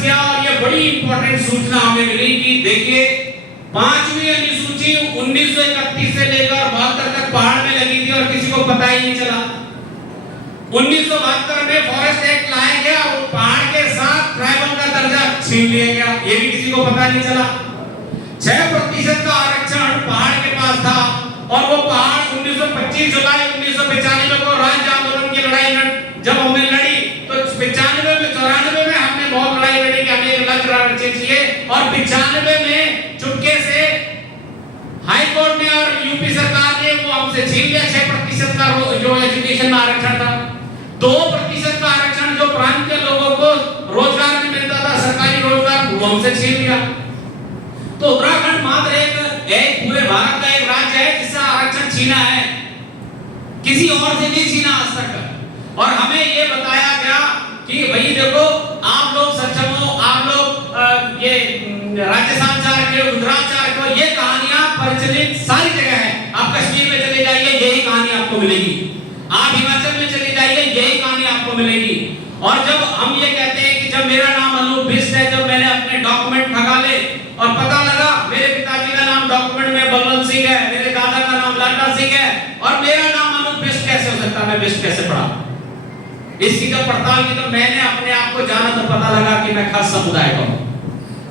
Discuss किया और ये बड़ी इंपॉर्टेंट सूचना हमें मिली कि देखिए 5वीं अनुसूची 1931 से लेकर 72 तक पहाड़ में लगी थी और किसी को पता ही नहीं चला। 1972 में फॉरेस्ट एक्ट लाया गया और पहाड़ के साथ ट्राइबल का दर्जा छीन लिया गया, ये भी किसी को पता नहीं चला। 6% का आरक्षण पहाड़ के पास था और वो पहाड़ 1925 जुलाई 1995 को राज्य आंदोलन की लड़ाई जब हमने लड़ी तो 95 में 94 में हमने बहुत लड़ाई लड़ी कि हमें एक अलग आरक्षण चाहिए और 95 में चुपके से हाई कोर्ट ने और यूपी सरकार ने वो हमसे छीन लिया 6% का जो एजुकेशन में आरक्षण था। 2% का आरक्षण जो प्रांत के लोगों को रोजगार में मिलता था, सरकारी रोजगार, वो हमसे छीन लिया। तो उत्तराखंड मात्र एक पूरे भारत का एक राज्य है जिसका आरक्षण छीना है, किसी और से नहीं छीना आज तक। और हमें ये बताया गया कि भाई देखो आप लोग सक्षम हो, आप लोग ये राज्य समाचार के रुद्राचार को, ये कहानियां प्रचलित सारी जगह है। आप कश्मीर में चले जाइए यही कहानी आपको मिलेगी, आप हिमाचल में चले जाइए यही कहानी आपको मिलेगी। और जब हम ये कहते हैं कि जब मेरा नाम अनूप बिष्ट है, जब मैंने अपने डॉक्यूमेंट खंगाले और पता लगा मेरे पिताजी का नाम डॉक्यूमेंट में बलवंत सिंह है, मेरे दादा का नाम लाडला सिंह है और मेरा नाम अनूप बिष्ट कैसे हो सकता, मैं बिष्ट कैसे पढ़ा? इसकी जब पड़ताल की तो मैंने अपने आप को जाना तो पता लगा कि मैं खस समुदाय का हूं।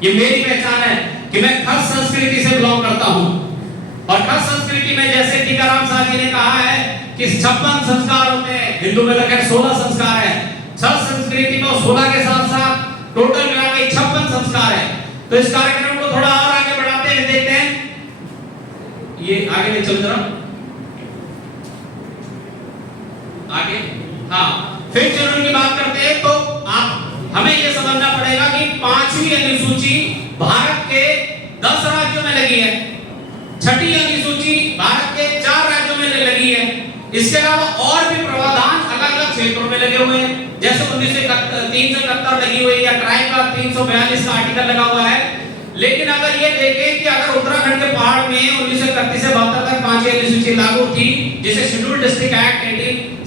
ये मेरी पहचान है कि मैं खस संस्कृति से बिलोंग करता हूं। और खस संस्कृति में जैसे टीकाराम साहब जी ने कहा है कि 56 संस्कार होते हैं, हिंदू में तो खैर 16 संस्कार है। 6 संस्कृति में 16 के साथ साथ टोटल मिला के 56 संस्कार है। तो इस कार्यक्रम को थोड़ा और आगे बढ़ाते हैं, देखते हैं ये आगे ले चल जरा आगे। हाँ, फिर शेड्यूल की बात करते हैं तो आप हमें यह समझना पड़ेगा कि 5वीं अनुसूची भारत के 10 राज्यों में लगी है, 6ठी अनुसूची भारत के 4 राज्यों में लगी है। इसके अलावा और भी प्रावधान अलग अलग क्षेत्रों में लगे हुए हैं, जैसे 371 लगी हुई है या ट्राइब का 342 का आर्टिकल लगा हुआ है। लेकिन अगर ये देखें कि अगर उत्तराखंड के पहाड़ में 1931 से 72 तक 5वीं अनुसूची लागू थी, जिसे शेड्यूल्ड डिस्ट्रिक्ट एक्ट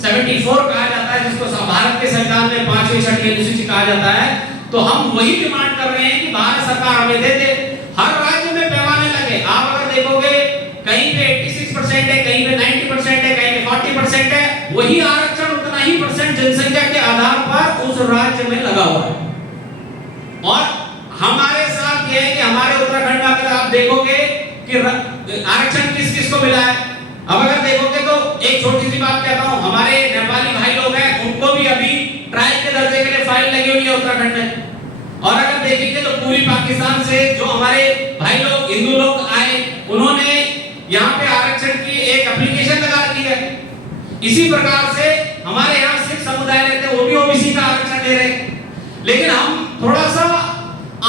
1874 कहा जाता है, जिसको भारत के संविधान में 5वीं 6ठी अनुसूची कहा जाता है, तो हम वही डिमांड कर रहे हैं कि भारत सरकार हमें दे दे। हर राज्य में पैमाने लगे, आप अगर देखोगे कहीं पे 86% है, कहीं पे 90% है, कहीं पे 40% है, वही आरक्षण उतना ही परसेंट जनसंख्या के आधार पर उस राज्य में लगा हुआ है। और हमारे साथ ये है कि हमारे उत्तराखंड में अगर आप देखोगे कि आरक्षण किस किस को मिला है, अब अगर देखोगे तो एक छोटी सी बात कहता हूं, हमारे नेपाली भाई लोग हैं, उनको भी अभी ट्राइब के दर्जे के लिए फाइल लगी हुई है उत्तराखंड में। और अगर देखेंगे तो पूरी पाकिस्तान से जो हमारे भाई लोग हिंदू लोग आए, उन्होंने यहाँ पे आरक्षण की एक एप्लीकेशन लगा दी है। इसी प्रकार से हमारे यहाँ सिख समुदाय रहते हैं, वो भी ओबीसी का आरक्षण दे रहे हैं। लेकिन हम थोड़ा सा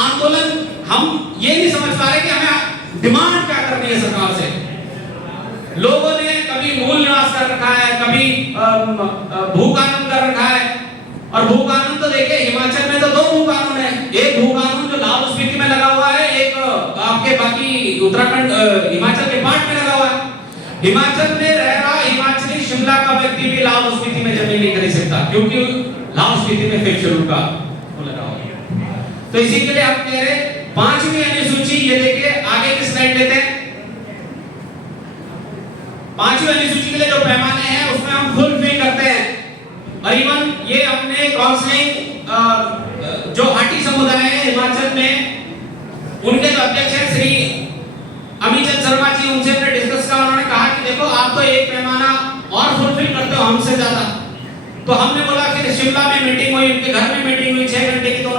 आंदोलन हम ये नहीं समझ पा रहे कि हमें डिमांड क्या करनी है सरकार से। लोगों ने कभी मूल निवास कर रखा है, कभी भू कानून कर रखा है। और भू कानून तो देखिए हिमाचल में तो 2 भू कानून है, एक भू कानून जो लाहौल स्पीति में लगा हुआ है, एक आपके बाकी उत्तराखंड हिमाचल के पार्ट में लगा हुआ है। हिमाचल में रह रहा हिमाचली शिमला का व्यक्ति भी लाहौल स्पीति में जमीन नहीं खरीद सकता, क्योंकि लाहौल स्पीति में 5th शेड्यूल का लगा हुआ है। तो इसी के लिए हम कह रहे 5वीं अनुसूची, ये देखिए आगे की स्लाइड लेते हैं। 5वीं अनुसूची के लिए जो पैमाने हैं उसमें हम फुलफिल करते हैं। और इवन ये हमने काउंसलिंग जो हाटी समुदाय है हिमाचल में, उनके जो अध्यक्ष हैं श्री अमित शर्मा जी, उनसे हमने डिस्कस किया। उन्होंने कहा कि देखो आप तो एक पैमाना और फुलफिल करते हो हमसे ज्यादा। तो हमने बोला कि शिमला में मीटिंग हुई, उनके घर में मीटिंग हुई 6 घंटे की, तो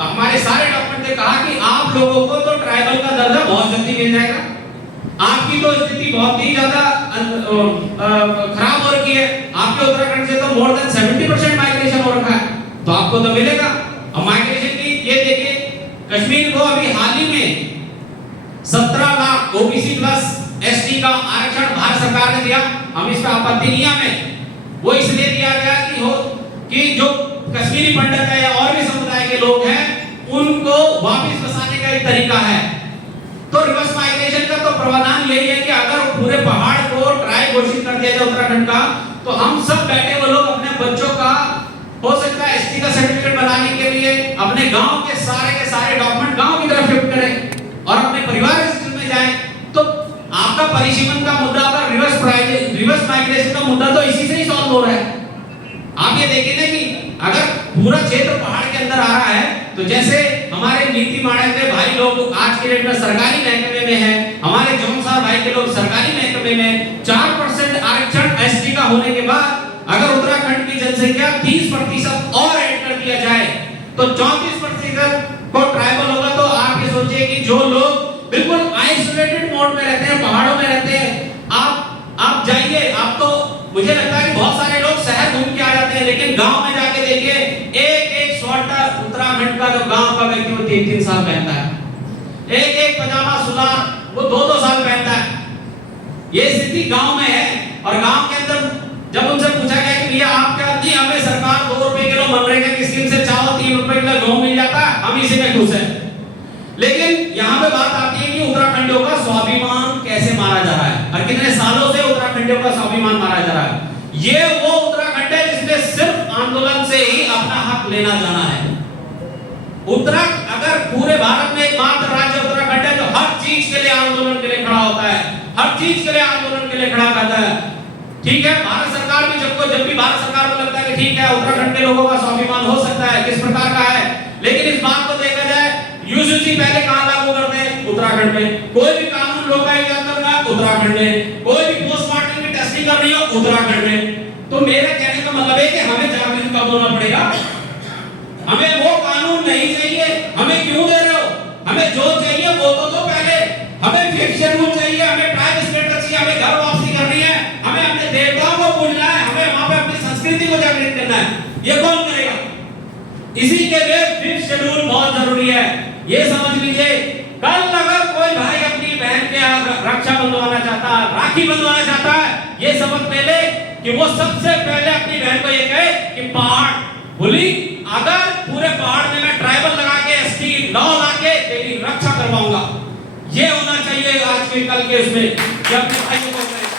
हमारे सारे डॉक्यूमेंट ने कहा कि आप लोगों को तो ट्राइबल का दर्जा बहुत जल्दी मिल जाएगा, आपकी तो स्थिति बहुत ही ज्यादा खराब हो रखी है, आपके उत्तराखंड से तो मोर देन 70% माइग्रेशन हो रखा है, तो आपको तो मिलेगा। और माइग्रेशन की ये देखिए, कश्मीर को अभी हाल ही में 17 लाख ओबीसी प्लस एसटी का आरक्षण भारत सरकार ने दिया। हम इसका आपत्ति नहीं हमें, वो इसलिए दिया गया कि जो कश्मीरी पंडित है या और भी समुदाय के लोग हैं, उनको वापस बसाने का एक तरीका है। तो रिवर्स माइग्रेशन का तो प्रावधान यही है कि अगर पूरे पहाड़ को ट्राइब घोषित कर दिया जाए उत्तराखंड का, तो हम सब बैठे वो लोग अपने बच्चों का हो सकता है एसटी का सर्टिफिकेट बनाने के लिए, अपने अपने गांव के सारे डॉक्यूमेंट गांव की तरफ शिफ्ट करें और अपने परिवार रजिस्टर में जाएं, तो आपका परिसीमन का मुद्दा और रिवर्स माइग्रेशन का मुद्दा तो इसी से ही सॉल्व हो रहा है। आप ये देखिए ना कि अगर पूरा क्षेत्र पहाड़ के अंदर आ रहा है, तो जैसे हमारे नीति माणे के भाई लोग आज के डेट में सरकारी महकमे में है, हमारे जौन साहब भाई के लोग सरकारी महकमे में 4% आरक्षण एसटी का होने के बाद अगर उत्तराखंड की जनसंख्या 30% और ऐड कर दिया जाए तो 34% को ट्राइबल होगा। तो आप ये सोचिए कि जो लोग बिल्कुल आइसोलेटेड मोड में रहते हैं, पहाड़ों में रहते हैं, आप जाइए, आप तो मुझे लगता है कि बहुत सारे लोग शहर घूम के आ जाते हैं, लेकिन गांव में जाके देखिए एक स्वेटर उत्तराखंड का जो गांव का व्यक्ति वो 3-3 साल पहनता है, एक पजामा सुलार वो 2-2 साल पहनता है। ये स्थिति गांव में है। और गांव के अंदर जब उनसे पूछा गया कि भैया आप क्या नहीं, हमें सरकार 2 रुपए किलो मनरेगा की स्कीम से चावल 3 रुपए किलो गेहूं मिल जाता है, हम इसी में खुश हैं। लेकिन यहाँ पे बात आती है कि उत्तराखंडियों का स्वाभिमान कैसे मारा जा रहा है और कितने सालों से उत्तराखंडियों का स्वाभिमान मारा जा रहा है। ये वो उत्तराखंड है जिसमें सिर्फ आंदोलन से ही अपना हक लेना जाना है। उत्तराखंड अगर पूरे भारत में एकमात्र राज्य उत्तराखंड है जो हर चीज के लिए आंदोलन के लिए खड़ा होता है, हर चीज के लिए आंदोलन के लिए खड़ा करता है। ठीक है, भारत सरकार भी जब भी भारत सरकार को लगता है कि ठीक है उत्तराखंड के लोगों का स्वाभिमान हो सकता है, किस प्रकार का है, लेकिन इस बात को देखा जाए यूजीसी पहले कहां लागू करते हैं? उत्तराखंड में। कोई भी कानून लोकायुक्त करना उत्तराखंड में, कोई भी पोस्टमार्टम की टेस्टिंग करनी हो उत्तराखंड में। तो मेरा कहने का मतलब है कि हमें जागरूक कब होना पड़ेगा। हमें वो कानून नहीं चाहिए, हमें क्यों दे रहे हो? हमें जो चाहिए वो तो दो पहले। हमें फिक्स शेड्यूल चाहिए, हमें ट्राइब स्टेटस चाहिए, हमें घर वापसी करनी है, हमें अपने देवताओं को पूजना है, हमें वहां पे अपनी संस्कृति को जागृत करना है। ये कौन करेगा? इसी के लिए फिक्स शेड्यूल बहुत जरूरी है। ये समझ लीजिए, कल अगर कोई भाई अपनी बहन के रक्षा बंधवाना चाहता है, राखी बंधवाना चाहता है, ये समझ ले कि वो सबसे पहले अपनी बहन को ये कहे कि पहाड़ बोली अगर पूरे पहाड़ में मैं ट्राइबल लगा के एसटी लॉ ला के तेरी रक्षा करवाऊंगा। ये होना चाहिए आज के कल के उसमें कि अपने भाइयों को करें।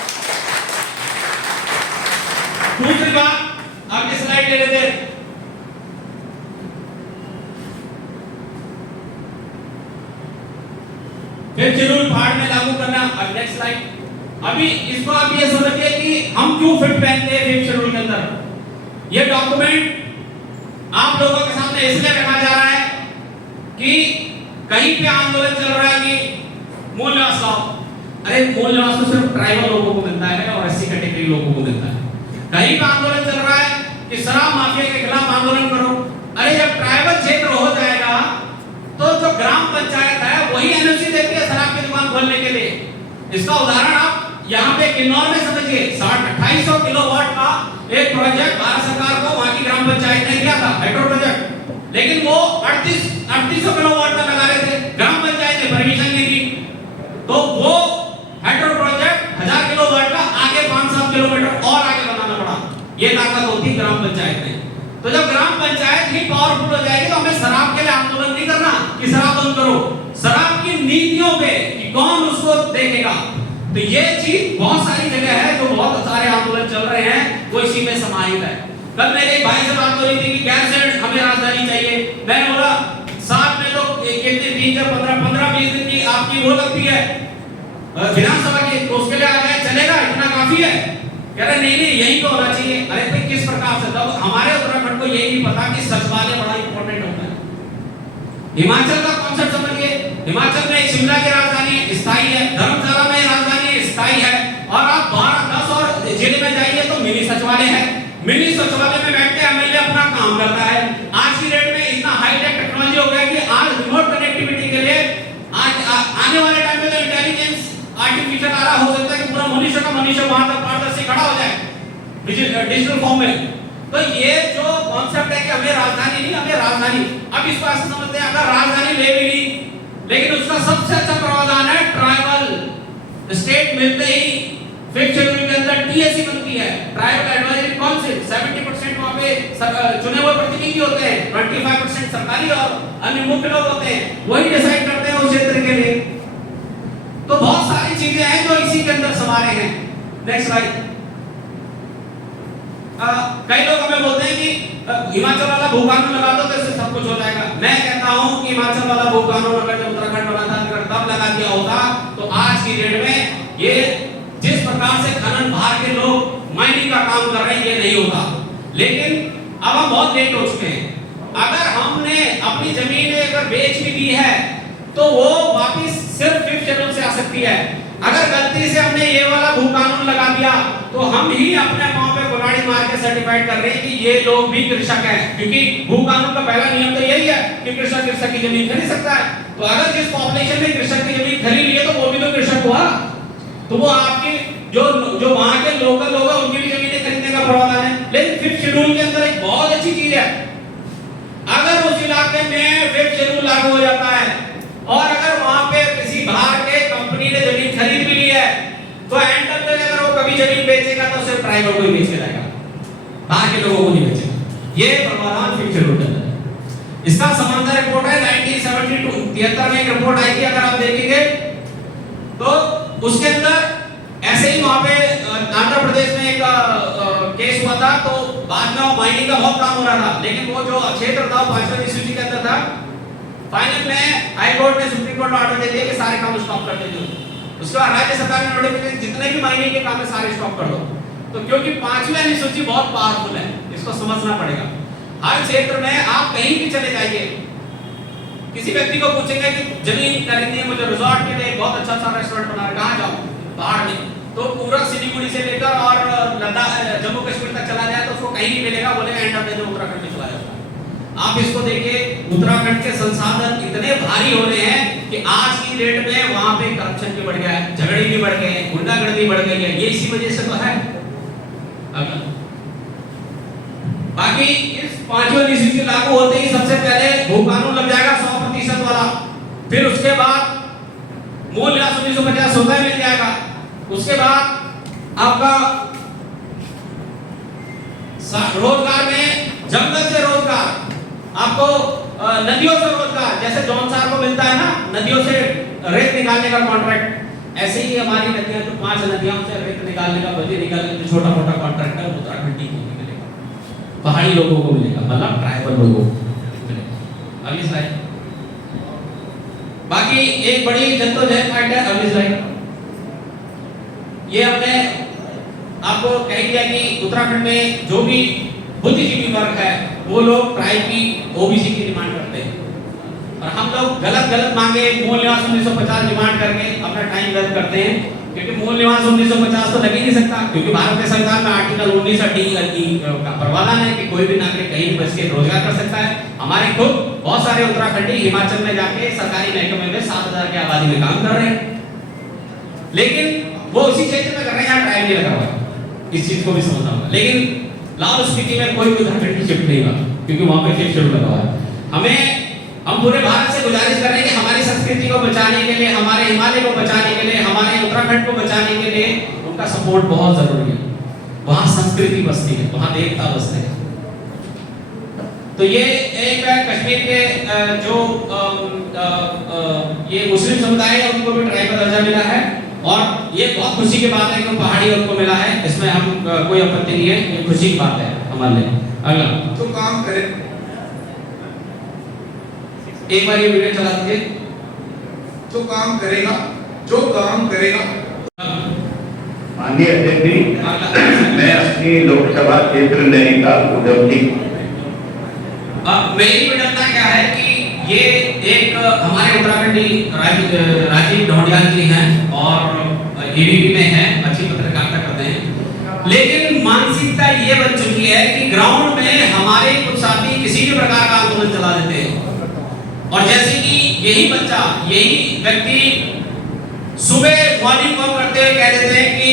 दूसरी बात, आगे स्लाइड ले लेते हैं। फिर शेड्यूल पहाड़ में लागू करना। अब नेक्स्ट स्लाइड। अभी इसको आप ये समझिए कि हम क्यों फिट पहनते हैं फिफ्थ शेड्यूल के अंदर। ये डॉक्यूमेंट आप लोगों के सामने इसलिए रखा जा रहा है कि कहीं पे आंदोलन चल रहा है कि मूल निवास लाओ। अरे मूल निवास तो सिर्फ ट्राइबल लोगों को मिलता है और एससी कैटेगरी लोगों को मिलता है। कहीं पे आंदोलन चल रहा है कि शराब माफिया के खिलाफ आंदोलन करो। अरे जब ट्राइबल क्षेत्र हो जाएगा तो जो ग्राम पंचायत है वही एनओसी देती है शराब की दुकान खोलने के लिए। इसका उदाहरण आप यहाँ पे किन्नौर में समझिए। 2800 किलोवाट का एक प्रोजेक्ट भारत सरकार को वहां की ग्राम पंचायत ने दिया था, हाइड्रो प्रोजेक्ट, लेकिन वो 3800 किलोवाट का लगा रहे थे, ग्राम पंचायत ने परमिशन नहीं दी। तो वो हाइड्रो प्रोजेक्ट 1000 किलोवाट का आगे 5-7 किलोमीटर और आगे बनाना पड़ा। ये ताकत होती ग्राम पंचायत में। तो जब ग्राम पंचायत ही पावरफुल हो जाएगी तो हमें शराब के लिए आंदोलन नहीं करना कि शराब बंद करो, शराब की नीतियों पे कि कौन उसको देखेगा। तो ये चीज बहुत सारी जगह है जो बहुत सारे आंदोलन चल रहे हैं, वो इसी में समाहित है। कल मेरे एक भाई से बात हो रही थी कि गैरसैंण हमें राजधानी चाहिए। मैंने बोला साथ में तो कितने 15-20 दिन की आपकी वो लगती है विधानसभा की, तो उसके लिए आ जाए चलेगा, इतना काफी है। कह रहे नहीं यही तो होना चाहिए। अरे भाई किस प्रकार से? तब हमारे उत्तराखंड को यही नहीं पता कि सचिवालय बड़ा इंपॉर्टेंट होता है। हिमाचल का कॉन्सेप्ट समझिए। हिमाचल में शिमला की राजधानी स्थायी है, धर्मशाला में राजधानी स्थायी है, और आप 12-10 और जिले में जाइए तो मिनी सचिवालय है। मिनी सचिवालय में बैठ के एमएलए अपना काम करता है। आज की डेट में इतना हाईटेक टेक्नोलॉजी हो गया कि आज रिमोट कनेक्टिविटी के लिए आज आने वाले टाइम में तो इंटेलिजेंस आर्टिफिशियल आ रहा हो सकता है कि पूरा मनुष्य का मनुष्य वहां तक पारदर्शी खड़ा हो जाए डिजिटल फॉर्म में। तो ये जो कॉन्सेप्ट है कि हमें राजधानी नहीं, हमें राजधानी, अब इसको ऐसे समझते हैं अगर राजधानी ले भी ली, लेकिन उसका सबसे अच्छा प्रावधान है ट्राइबल स्टेट मिलते ही फिफ्थ शेड्यूल के अंदर टीएसी बनती है, ट्राइबल एडवाइजरी काउंसिल। 70% वहां पे चुने हुए प्रतिनिधि होते हैं, 25% सरकारी और अन्य मुख्य लोग होते हैं, वही डिसाइड करते हैं उस क्षेत्र के लिए। तो बहुत सारी चीजें हैं जो इसी के अंदर समारे हैं। Next slide. कई लोग हमें बोलते हैं कि हिमाचल वाला भू कानून लगा दो तो इससे सब कुछ हो जाएगा। मैं कहता हूं कि हिमाचल वाला भू कानून अगर जब उत्तराखंड बना था अगर तब लगा दिया होता तो आज की डेट में ये जिस प्रकार से खनन भार के लोग माइनिंग का काम कर रहे हैं ये नहीं होता। लेकिन अब हम बहुत लेट हो चुके हैं। अगर हमने अपनी जमीन अगर बेच भी दी है तो वो वापस सिर्फ 5th शेड्यूल से आ सकती है। अगर गलती से हमने ये वाला भू कानून लगा दिया तो हम ही अपने पांव पे कुल्हाड़ी मार के सर्टिफाइड कर रहे हैं कि ये लोग भी कृषक हैं, क्योंकि भू कानून का पहला नियम तो यही है कि कृषक की जमीन खरीद सकता है। तो अगर जिस पॉपुलेशन ने कृषक की जमीन खरीद ली है तो वो भी तो कृषक हुआ, तो वो आपके जो वहां के लोकल लोग हैं उनकी भी जमीनें खरीदने का प्रावधान है। लेकिन 5th शेड्यूल के अंदर एक बहुत अच्छी चीज है, अगर उस इलाके में 5th शेड्यूल लागू हो जाता है और अगर वहां पे किसी बाहर के कंपनी ने जमीन खरीद भी ली है तो एंड तक अगर वो कभी जमीन बेचेगा तो सिर्फ ट्राइबल को ही बेच के जाएगा, बाहर के लोगों को नहीं बेचेगा। ये प्रावधान 5th शेड्यूल के अंदर है। इसका समांतर रिपोर्ट है 1972 में एक रिपोर्ट आई थी, अगर आप देखेंगे तो उसके अंदर ऐसे ही वहां पे आंध्र प्रदेश में एक केस हुआ था, तो बाद में माइनिंग का बहुत काम हो रहा था, लेकिन वो जो क्षेत्र था 5वीं अनुसूची के अंदर था। फाइनल में हाई कोर्ट ने सुप्रीम कोर्ट में ऑर्डर दे दिया कि सारे काम स्टॉप कर दे दो। उसके बाद राज्य सरकार ने नोटिफिकेशन जितने भी माइनिंग के काम है सारे स्टॉप कर दो। तो क्योंकि 5वीं अनुसूची बहुत पावरफुल है, इसको समझना पड़ेगा। हर क्षेत्र में आप कहीं भी चले जाइए, किसी व्यक्ति को पूछेंगे कि जमीन खरीदनी है, मुझे रिजॉर्ट के लिए बहुत अच्छा सा रेस्टोरेंट बना है, कहां जाऊं? पहाड़ में। तो पूरा सिलीगुड़ी से लेकर और लद्दाख जम्मू कश्मीर तक चला जाए तो उसको कहीं नहीं मिलेगा, बोलेगा end of the day Uttarakhand में चला जाता है। आप इसको देखिए, उत्तराखंड के संसाधन इतने भारी हो रहे हैं कि आज की डेट में वहां पे करप्शन भी बढ़ गया है, झगड़े भी बढ़ गए हैं, गुंडागर्दी बढ़ गई है। ये इसी वजह से तो है। बाकी इस 5वीं अनुसूची लागू होते ही सबसे पहले भू कानून लग जाएगा 100% वाला, फिर उसके बाद मूल न्यास 1950 स्वतः मिल जाएगा। उसके बाद आपका रोजगार में जंगल से रोजगार, आपको नदियों से रोजगार, जैसे जौनसार को मिलता है ना नदियों से रेत निकालने का कॉन्ट्रैक्ट, ऐसे ही हमारी नदियां जो 5 नदियों से रेत निकालने का, बजरी निकालने का छोटा मोटा कॉन्ट्रैक्ट है उत्तराखंड को मिलेगा, पहाड़ी लोगों को मिलेगा, मतलब ट्राइबल लोगों को मिलेगा। अगली स्लाइड। बाकी एक बड़ी जद्दोजहद फाइट है। अगली स्लाइड। ये हमने आपको कह दिया कि उत्तराखंड में जो भी बुद्धिजीवी वर्ग है वो लोग ट्राइब की ओबीसी की डिमांड करते हैं, और हम लोग गलत मांगे मूल निवास 1950 डिमांड करके अपना टाइम व्यर्थ करते हैं, क्योंकि मूल निवास 1950 तो लग ही नहीं सकता, क्योंकि भारत के संविधान में आर्टिकल 19 का प्रावधान है कि कोई भी नागरिक कहीं भी बस के रोजगार कर सकता है। हमारे खुद बहुत सारे उत्तराखंडी हिमाचल में जाके सरकारी महकमे में 7000 की आबादी में काम कर रहे हैं, लेकिन वो उसी क्षेत्र में कर रहे हैं जहां ट्राइब नहीं लगा हुआ है। इस चीज को भी समझना होगा। लेकिन लाहौल स्पीति में कोई उत्तराखंडी शिफ्ट नहीं हुआ, क्योंकि वहां पे 5th शेड्यूल लगा हुआ है। हम पूरे भारत से गुजारिश कर रहे हैं कि हमारी संस्कृति को बचाने के लिए, हमारे हिमालय को बचाने के लिए, हमारे उत्तराखंड को बचाने के लिए उनका सपोर्ट बहुत जरूरी है। वहां संस्कृति बसती है, वहां देवता बसते हैं। तो ये एक कश्मीर के जो ये मुस्लिम समुदाय है उनको भी ट्राइबल दर्जा मिला है, और ये बहुत खुशी की बात है कि पहाड़ी उनको मिला है, इसमें हम कोई आपत्ति नहीं है, ये खुशी की बात है हमारे लिए। अगला तो काम करे, एक बार ये वीडियो चला दीजिए। तो काम करेगा जो काम करेगा। माननीय अध्यक्ष जी, मैं अपनी लोकसभा क्षेत्र नैनीताल उद्धव जी, मेरी विडम्बना क्या है कि ये एक हमारे उत्तराखंडी राजीव ढोंडियाल जी हैं और एबीपी में हैं, अच्छी पत्रकारिता करते हैं, लेकिन मानसिकता ये बन चुकी है कि ग्राउंड में हमारे कुछ साथी किसी भी प्रकार का आंदोलन चला देते हैं, और जैसे कि यही बच्चा, यही व्यक्ति सुबह मॉर्निंग वॉक करते हुए कह देते हैं कि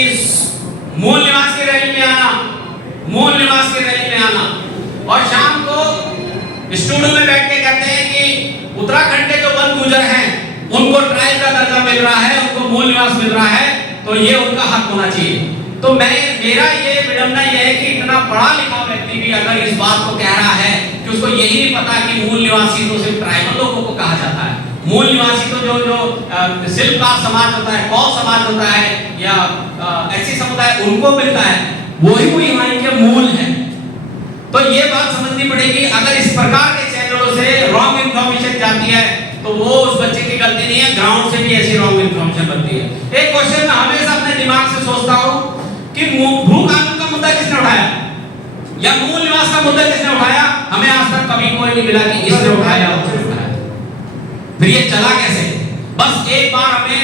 मूल निवास की रैली में आना, मूल निवास की रैली में आना, और शाम को स्टूडियो में बैठ के कहते हैं कि उत्तराखंड के जो वन गुजर हैं उनको ट्राइब का दर्जा मिल रहा है, उनको मूल निवास मिल रहा है, तो ये उनका हक होना चाहिए। तो मेरा ये विडम्बना ये है कि इतना पढ़ा लिखा व्यक्ति भी अगर इस बात को कह रहा है कि उसको यही नहीं पता कि मूल निवासी तो सिर्फ ट्राइबल लोगों को कहा जाता है। मूल निवासी तो जो शिल्पकार समाज होता है, कौल समाज होता है, या ऐसी समुदाय उनको मिलता है, वही यहाँ के मूल है। तो ये बात समझनी पड़ेगी। अगर इस प्रकार के चैनलों बच्चों से रॉन्ग इन्फॉर्मेशन जाती है तो वो उस बच्चे की गलती नहीं है, ग्राउंड से भी ऐसी रॉन्ग इन्फॉर्मेशन बनती है। एक क्वेश्चन मैं हमेशा अपने दिमाग से सोचता हूँ कि भू कानून का मुद्दा किसने उठाया या मूल निवास का मुद्दा किसने उठाया? हमें आज तक कभी कोई नहीं मिला कि इसने उठाया उसने उठाया। फिर ये चला कैसे? बस एक बार हमें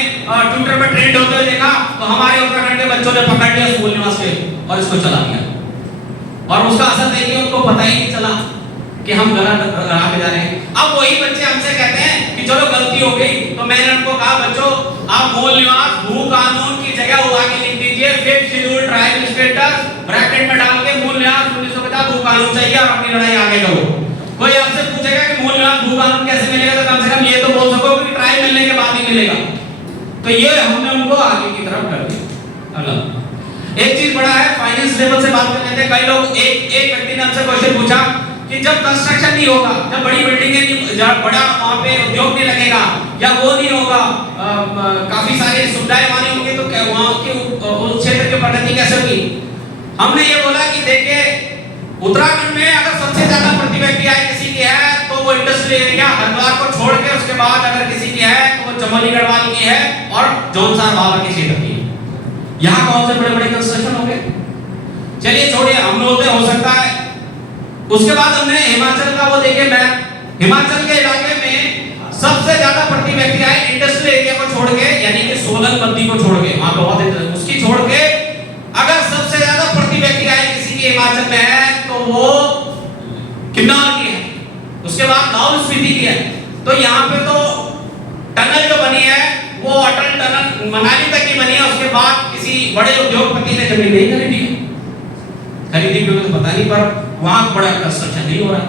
ट्विटर पर ट्रेंड होते हुए देखा तो हमारे उत्तराखंड के बच्चों ने पकड़ लिया मूल निवास पे और इसको चला दिया, और उसका असर देखिए उनको पता ही नहीं चला कि हम गलत राह पे जा रहे हैं। अब वही बच्चे हमसे कहते हैं कि चलो गलती हो गई, तो मैंने उनको कहा बच्चों आप मूल निवास भू कानून की जगह वो आगे लिख दीजिए 5th schedule tribal status bracket में डाल के मूल निवास 1950 भू कानून चाहिए और अपनी लड़ाई आगे करो। कोई आपसे पूछेगा कि मूल निवास भू कानून कैसे मिलेगा तो कम से कम ये तो बोल सको कि ट्राइब मिलने के बाद ही मिलेगा। तो ये हमने उनको आगे की तरफ कर दिया। अलग एक चीज बड़ा है, फाइनेंस लेवल से बात कर लेते हैं। कई लोग एक व्यक्ति ने हमसे क्वेश्चन पूछा कि जब कंस्ट्रक्शन नहीं होगा, जब बड़ी बिल्डिंगें नहीं, जब बड़ा वहां पे उद्योग नहीं लगेगा या वो नहीं होगा, काफी सारी सुविधाएं वहां होंगी तो क्या वहां के उस क्षेत्र की प्रगति कैसे होगी? हमने ये बोला कि देखिए उत्तराखंड में अगर सबसे ज्यादा प्रति व्यक्ति आय किसी की है तो वो इंडस्ट्रियल एरिया हरिद्वार को छोड़ के उसके बाद अगर किसी की है तो वो चमोली गढ़वाल की है और जौनसार बाबा के क्षेत्र की है। यहाँ कौन से बड़े बड़े कंस्ट्रक्शन हो गए? चलिए छोड़िए, हम लोग हो सकता है। उसके बाद हमने हिमाचल का वो देखे मैप, हिमाचल के इलाके में सबसे ज्यादा प्रति व्यक्ति आए इंडस्ट्रियल एरिया को छोड़ के, यानी कि सोलन बद्दी को छोड़ के, वहां बहुत उसकी छोड़ के अगर सबसे ज्यादा प्रति व्यक्ति आए किसी की हिमाचल में है तो वो किन्नौर की है, उसके बाद लाहौल स्पीति की है। तो यहाँ पे तो टनल जो बनी है वो अटल टनल मनाली तक की बनी है, उसके बाद किसी बड़े उद्योगपति ने जमीन नहीं खरीदी क्योंकि तो पता नहीं, पर वहां बड़ा कंस्ट्रक्शन नहीं हो रहा।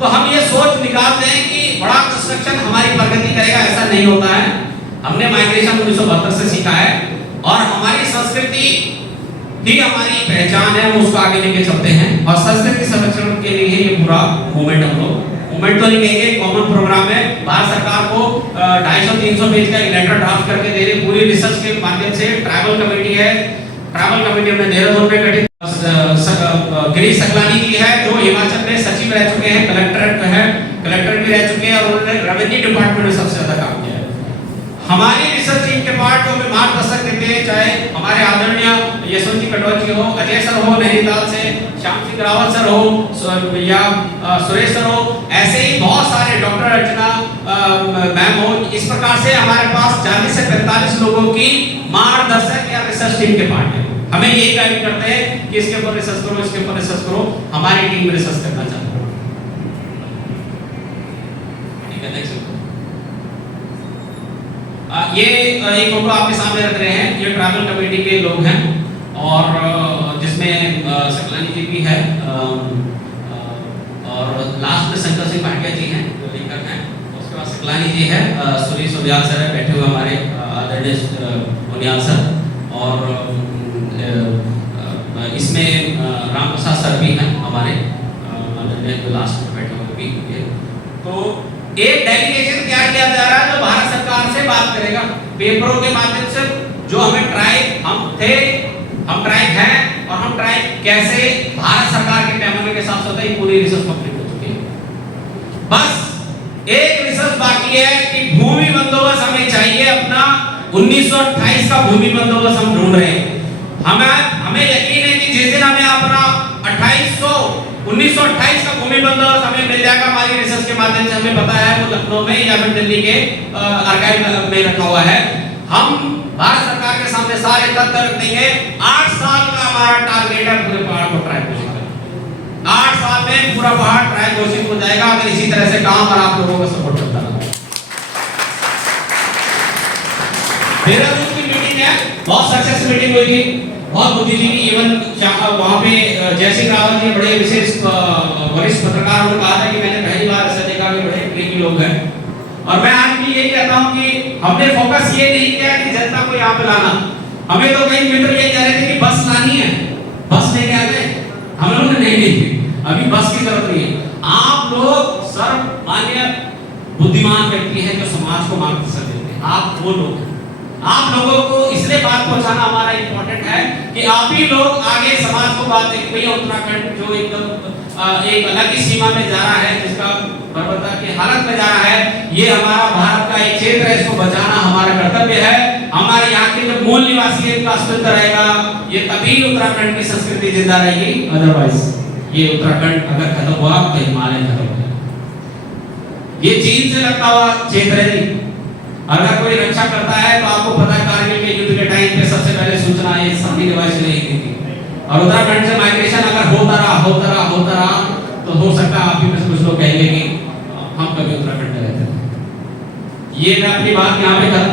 तो हम ये सोच निकालते हैं कि बड़ा कंस्ट्रक्शन हमारी प्रगति करेगा, ऐसा नहीं होता है। हमने माइग्रेशन 1972 से सीखा है और हमारी संस्कृति ही हमारी पहचान है, हम उसको आगे लेके चलते हैं और संस्कृति संरक्षण के लिए ये पूरा मूवमेंट हम लोग मूवमेंट तो नहीं कहेंगे, कॉमन प्रोग्राम है। भारत सरकार को 250-300 पेज का एक लेटर ड्राफ्ट करके दे रही, पूरी रिसर्च के माध्यम से। ट्राइबल कमेटी है, ट्राइबल कमेटी हमने देहरादून में गठित गिरीश सकलानी जी है जो हिमाचल में सचिव रह चुके हैं, कलेक्टर भी रह चुके हैं और उन्होंने रेवेन्यू डिपार्टमेंट में सबसे ज्यादा काम किया है। हमारी रिसर्च टीम के पार्ट जो हमें मार्गदर्शक देते हैं, चाहे हमारे आदरणीय यशवंत जी कटोच जी हो, अजय सर हो नैनीताल से, श्याम सिंह रावत सर हो या सुरेश सर हो, ऐसे ही बहुत सारे, डॉक्टर अर्चना मैम हो, इस प्रकार से हमारे पास 40 से 45 लोगों की मार्गदर्शक या रिसर्च टीम के पार्ट है। हमें यही गाइड करते हैं कि इसके ऊपर रिसर्च करो, इसके ऊपर रिसर्च करो, हमारी टीम रिसर्च करना चाहती है। ठीक है, नेक्स्ट ये एक फोटो आपके सामने रख रहे हैं, ये ट्राइबल कमेटी के लोग हैं और जिसमें सकलानी जी भी है और लास्ट में शंकर सिंह भाटिया जी हैं जो लेखक हैं, उसके बाद सकलानी जी है, सुरेश उनियाल सर है बैठे हुए हमारे आदरणीय उनियाल सर, और इसमें राम प्रसाद सर भी हैं हमारे जो लास्ट में बैठे हुए भी। तो एक डेलीगेशन तैयार किया जा रहा है जो भारत सरकार से बात करेगा पेपरों के माध्यम से, जो हमें ट्राइब हम ट्राइब हैं और हम ट्राइब कैसे भारत सरकार के पैमाने के साथ होता है, पूरी रिसर्च कंप्लीट हो चुकी है। बस एक रिसर्च बाकी है कि भूमि बंदोबस्त हमें चाहिए अपना 1928 का भूमि बंदोबस्त हम ढूंढ रहे हैं। हमें यकीन है कि जिस दिन हमें अपना 1928 का भूमि बंदोबस्त हमें मिल जाएगा हमारी रिसर्च के माध्यम से, हमें पता है वो लखनऊ में या फिर दिल्ली के आर्काइव में रखा हुआ है। हम भारत सरकार के सामने सारे तथ्य रख देंगे। 8 साल का हमारा टारगेट है पूरे पहाड़ को ट्राइब घोषित करना। 8 साल में पूरा पहाड़ ट्राइब घोषित हो जाएगा अगर इसी तरह से काम और आप लोगों का सपोर्ट करता रहा। देहरादून की मीटिंग है, बहुत सक्सेस मीटिंग हुई थी, बहुत बुद्धिजीवी, इवन वहाँ पे जयसिंह रावत जी बड़े विशेष वरिष्ठ पत्रकार ने कहा था कि मैंने पहली बार ऐसा देखा कि बड़े क्लिकी लोग हैं। और मैं आज भी यही कहता हूँ कि हमने फोकस ये नहीं किया कि जनता को यहाँ पे लाना। हमें तो कई मित्र ये कह रहे थे कि बस लानी है, बस लेके आ गए, हम लोगों ने नहीं ली थी, अभी बस की जरूरत नहीं है। आप लोग सर्वमान्य बुद्धिमान व्यक्ति हैं जो समाज को मार्गदर्शन देते हैं, आप वो लोग हैं। आप लोगों को इसलिए बात पहुंचाना हमारा इंपॉर्टेंट है कि आप ही लोग आगे समाज को बात दें। भैया उत्तराखंड जो एकदम एक अलग ही सीमा में जा रहा है, जिसका बर्बरता की हालत में जा रहा है। ये हमारा भारत का एक क्षेत्र है, इसको बचाना हमारा कर्तव्य है। हमारे यहाँ के जो मूल निवासी है, इनका अस्तित्व रहेगा, ये तभी उत्तराखंड की संस्कृति जिंदा रहेगी। अदरवाइज ये उत्तराखंड अगर खत्म हुआ तो हिमालय खत्म हो जाएगा। ये चीन से लगता हुआ क्षेत्र है जी। अगर कोई रक्षा करता है तो आपको पता है कारगिल के युद्ध के टाइम पे सबसे पहले सूचना ये साथी निवासी नहीं दी थी। और उत्तराखंड से माइग्रेशन अगर होता रहा तो हो सकता है आप भी में कुछ लोग कहेंगे कि हम कभी उत्तराखंड में रहते थे। ये मैं अपनी बात यहाँ पे खत्म